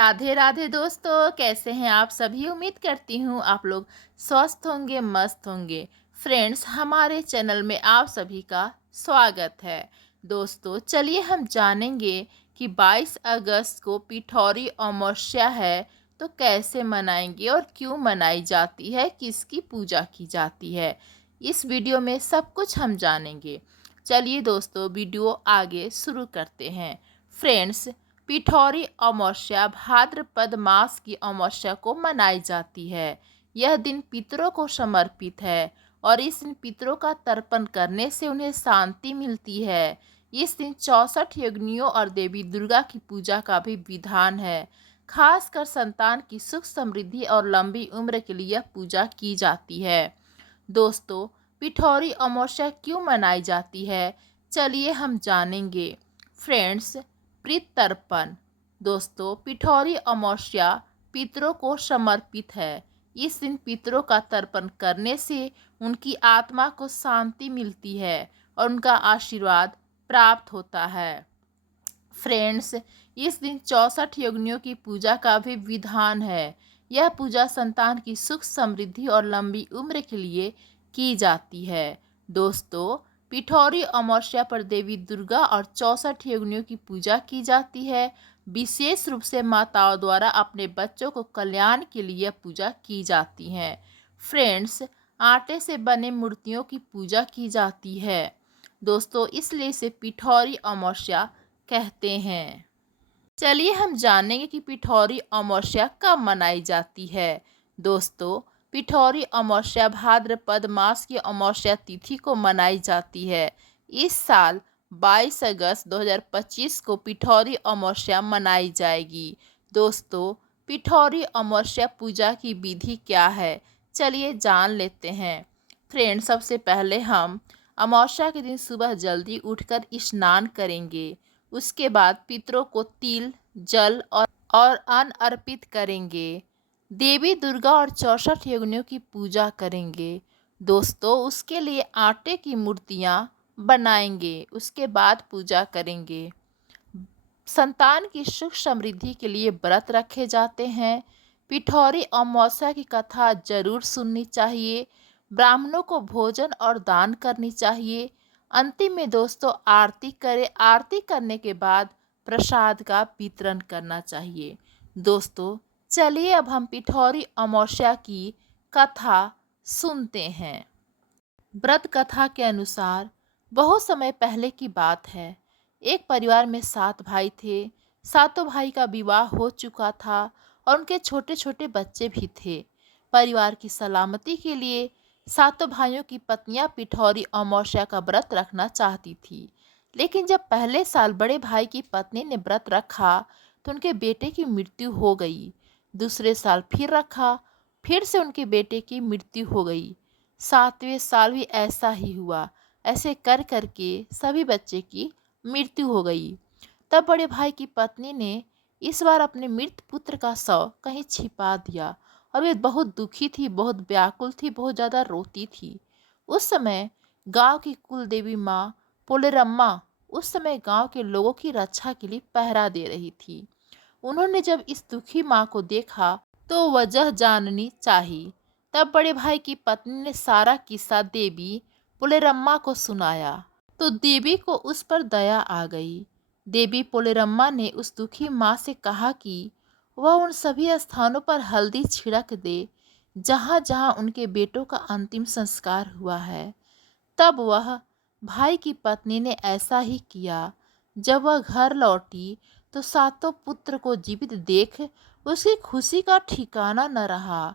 राधे राधे दोस्तों, कैसे हैं आप सभी। उम्मीद करती हूँ आप लोग स्वस्थ होंगे, मस्त होंगे। फ्रेंड्स, हमारे चैनल में आप सभी का स्वागत है। दोस्तों, चलिए हम जानेंगे कि 22 अगस्त को पिठौरी अमावस्या है, तो कैसे मनाएंगे और क्यों मनाई जाती है, किसकी पूजा की जाती है। इस वीडियो में सब कुछ हम जानेंगे। चलिए दोस्तों, वीडियो आगे शुरू करते हैं। फ्रेंड्स, पिठौरी अमावस्या भाद्रपद मास की अमावस्या को मनाई जाती है। यह दिन पितरों को समर्पित है और इस दिन पितरों का तर्पण करने से उन्हें शांति मिलती है। इस दिन 64 यज्ञों और देवी दुर्गा की पूजा का भी विधान है। खासकर संतान की सुख समृद्धि और लंबी उम्र के लिए यह पूजा की जाती है। दोस्तों, पिठौरी अमावस्या क्यों मनाई जाती है, चलिए हम जानेंगे। फ्रेंड्स, पितृतर्पण। दोस्तों, पिठौरी अमावस्या पितरों को समर्पित है। इस दिन पितरों का तर्पण करने से उनकी आत्मा को शांति मिलती है और उनका आशीर्वाद प्राप्त होता है। फ्रेंड्स, इस दिन 64 यज्ञों की पूजा का भी विधान है। यह पूजा संतान की सुख समृद्धि और लंबी उम्र के लिए की जाती है। दोस्तों, पिठौरी अमावस्या पर देवी दुर्गा और 64 यज्ञों की पूजा की जाती है। विशेष रूप से माताओं द्वारा अपने बच्चों को कल्याण के लिए यह पूजा की जाती है। फ्रेंड्स, आटे से बने मूर्तियों की पूजा की जाती है। दोस्तों, इसलिए इसे पिठौरी अमावस्या कहते हैं। चलिए हम जानेंगे कि पिठौरी अमावस्या कब मनाई जाती है। दोस्तों, पिठौरी अमावस्या भाद्रपद मास की अमावस्या तिथि को मनाई जाती है। इस साल 22 अगस्त 2025 को पिठौरी अमावस्या मनाई जाएगी। दोस्तों, पिठौरी अमावस्या पूजा की विधि क्या है, चलिए जान लेते हैं। फ्रेंड, सबसे पहले हम अमावस्या के दिन सुबह जल्दी उठकर स्नान करेंगे। उसके बाद पितरों को तिल, जल और अन्न अर्पित करेंगे। देवी दुर्गा और 64 यज्ञों की पूजा करेंगे। दोस्तों, उसके लिए आटे की मूर्तियाँ बनाएंगे। उसके बाद पूजा करेंगे। संतान की सुख समृद्धि के लिए व्रत रखे जाते हैं। पिठौरी अमावस्या की कथा जरूर सुननी चाहिए। ब्राह्मणों को भोजन और दान करनी चाहिए। अंतिम में दोस्तों आरती करें। आरती करने के बाद प्रसाद का वितरण करना चाहिए। दोस्तों, चलिए अब हम पिठौरी अमावस्या की कथा सुनते हैं। व्रत कथा के अनुसार बहुत समय पहले की बात है। एक परिवार में 7 भाई थे। सातों भाई का विवाह हो चुका था और उनके छोटे छोटे बच्चे भी थे। परिवार की सलामती के लिए सातों भाइयों की पत्नियां पिठौरी अमावस्या का व्रत रखना चाहती थी। लेकिन जब पहले साल बड़े भाई की पत्नी ने व्रत रखा तो उनके बेटे की मृत्यु हो गई। दूसरे साल फिर रखा, फिर से उनके बेटे की मृत्यु हो गई। 7वें साल भी ऐसा ही हुआ। ऐसे कर करके सभी बच्चे की मृत्यु हो गई। तब बड़े भाई की पत्नी ने इस बार अपने मृत पुत्र का शव कहीं छिपा दिया और वे बहुत दुखी थी, बहुत व्याकुल थी, बहुत ज़्यादा रोती थी। उस समय गांव की कुल देवी माँ पोलेरम्मा उस समय गांव के लोगों की रक्षा के लिए पहरा दे रही थी। उन्होंने जब इस दुखी माँ को देखा तो वजह जाननी चाहिए। तब बड़े भाई की पत्नी ने सारा किस्सा देवी पुलेरम्मा को सुनाया तो देवी को उस पर दया आ गई। देवी पुलेरम्मा ने उस दुखी माँ से कहा कि वह उन सभी स्थानों पर हल्दी छिड़क दे जहाँ जहाँ उनके बेटों का अंतिम संस्कार हुआ है। तब वह भाई की पत्नी ने ऐसा ही किया। जब वह घर लौटी तो सातों पुत्र को जीवित देख उसकी खुशी का ठिकाना न रहा।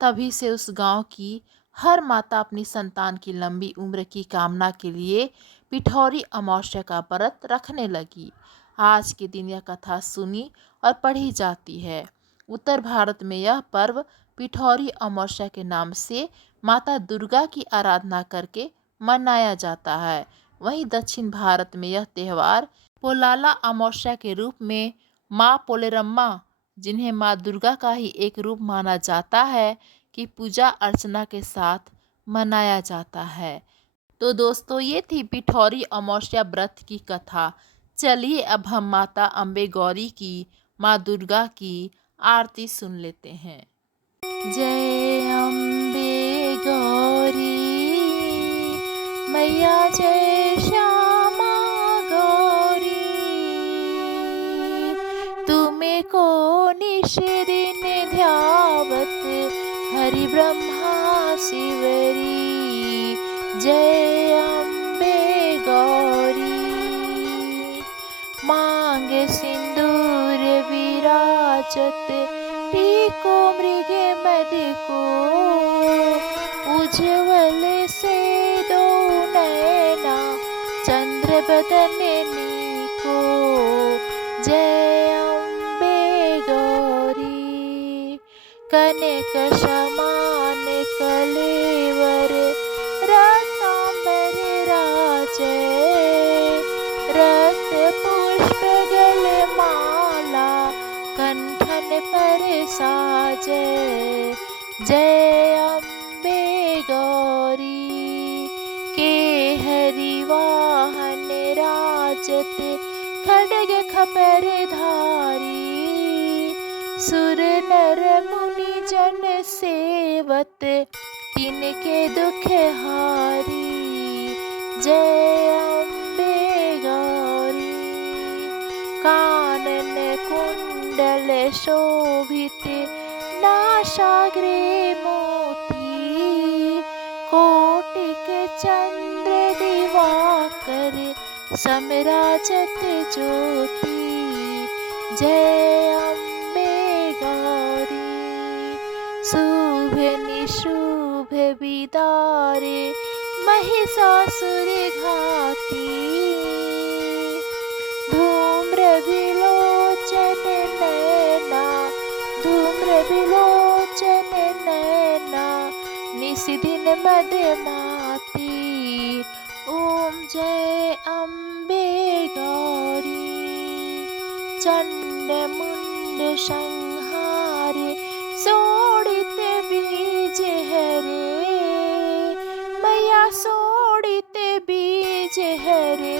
तभी से उस गांव की हर माता अपनी संतान की लंबी उम्र की कामना के लिए पिठौरी अमावस्या का व्रत रखने लगी। आज के दिन यह कथा सुनी और पढ़ी जाती है। उत्तर भारत में यह पर्व पिठौरी अमावस्या के नाम से माता दुर्गा की आराधना करके मनाया जाता है। वहीं दक्षिण भारत में यह त्यौहार पोलाला अमावस्या के रूप में माँ पोलेरम्मा, जिन्हें माँ दुर्गा का ही एक रूप माना जाता है, की पूजा अर्चना के साथ मनाया जाता है। तो दोस्तों, ये थी पिठौरी अमावस्या व्रत की कथा। चलिए अब हम माता अम्बे गौरी की माँ दुर्गा की आरती सुन लेते हैं। जय अम्बे गौरी मैया, जय श्यामा गौरी, तुम्हें को निश दिन ध्यावत हरि ब्रह्मा शिवरी। जय अम्बे गौरी, मांगे सिंदूर विराजत, टीको मृग मद को, उज्ज्वल से दो नैना चंद्र बदन नीको। जय अम्बे गौरी, कनक समान कलेवर, रत्नांबर राजे, रक्त पुष्प गल माला, कंठन पर साजे। जय अम्बे गौरी, के हरि वाहन राजत, खड्ग खपर धारी, सुर नर मुनि जन सेवत, तिनके दुख हारी। जय अम्बे गौरी, कानन कुंडल शोभित, नासाग्रे मोती, कोटिक चंद्र दिवाकर, समराजत ज्योति। जय अम्बे गौरी, शुभ निशुभ विदारे, महिषासुर घाती, धूम्र विलोचन नैना, धूम्र विलोचन नैना, निशिदिन मदमाती। ओम जय अम्बे गौरी, चंड मुंड संहारे, सोड़ित बीज हरे, मैया सोड़ित बीज हरे,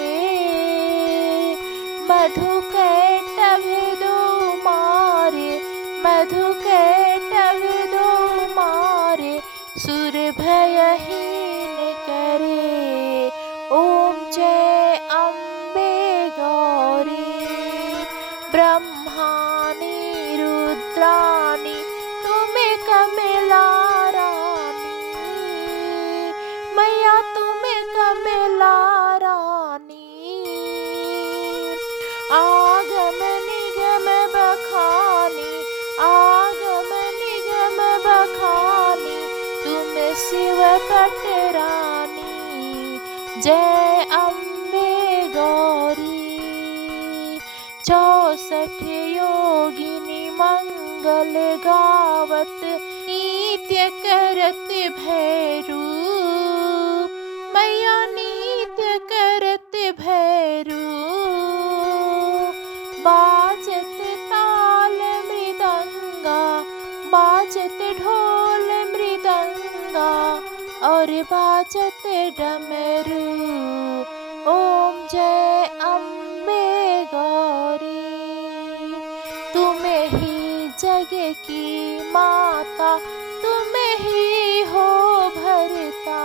मधु कैटभ दो मारे, मधु कैटभ दो मारे, सुर भयहीन करे। ओम जय अम्बे गौरी, ब्रह्मानी रुद्रानी, तुम्हें कमला रानी, मैया तुम्हें कमला रानी। आगम निगम बखानी, आगम निगम बखानी, तुम शिव पटरानी। जय अम्बे गौरी, 64 योगिनी मंगल गावत, नित्य करत भैरू, मैया नित्य करत भैरू। बाजत ताल मृदंगा, बाजत ढोल मृदंगा, और बाजत डमरू। ओम जय अम्बे गौरी, तुम्हें ही जग की माता, तुम्हें ही हो भरता,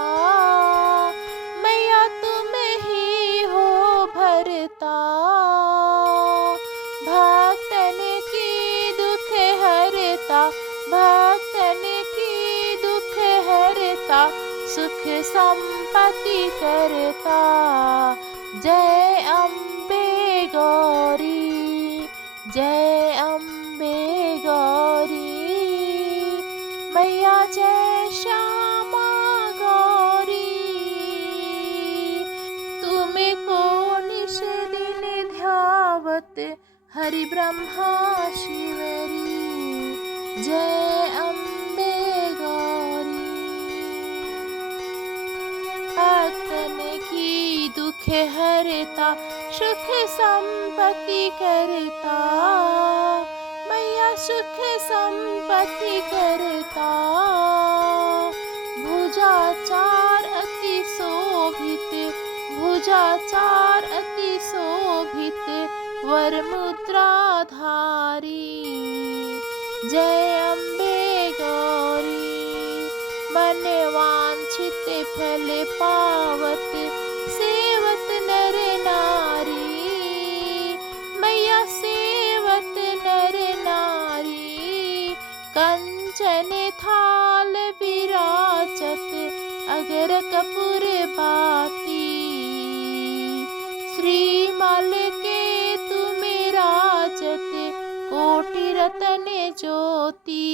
मैया तुम्हें ही हो भरता। भक्तन की दुख हरता, भक्तन की दुख हरता, सुख संपत्ति करता। जय अम्बे गौरी, जय अम्बे गौरी, मैया जय श्यामा गौरी, तुम्हें को निश दिन ध्यावत हरि ब्रह्मा शिवरी। जय अम्बे गौरी, भक्तन की दुख हरता, सुख संपत्ति करता, मैया सुख संपत्ति करता। भुजाचार अति शोभित, भुजाचार अति शोभित, वरमुद्राधारी। जय अम्बे गौरी, मन वांछित फल पावत, सेवत नर नारी। मैया सेवत नर नारी, कंचन थाल विराजत, अगर कपूर बाती। श्रीमाल के तुम राजत, कोटि रतन ज्योति।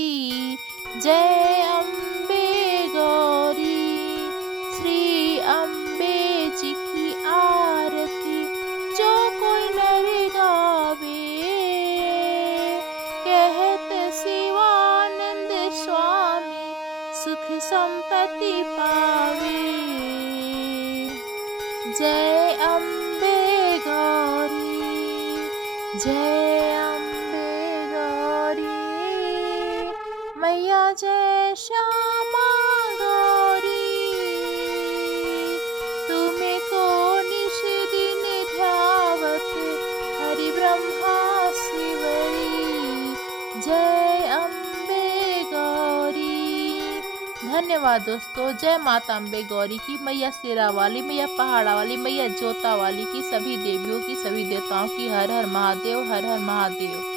जय अम्बे गौरी, श्री अम्बे जी की आरती जो कोई नर गावे। कहत शिवानंद स्वामी, सुख संपत्ति पावे। जय अम्बे गौरी, जय अम्बे गौरी। मैया जय श्यामा गौरी, तुम्हें को निश दिन ध्यावत, हरि ब्रह्मा शिवरी। जय अम्बे गौरी। धन्यवाद दोस्तों। जय माता अम्बे गौरी की, मैया शेरा वाली, मैया पहाड़ा वाली, मैया जोता वाली की, सभी देवियों की, सभी देवताओं की। हर हर महादेव, हर हर महादेव।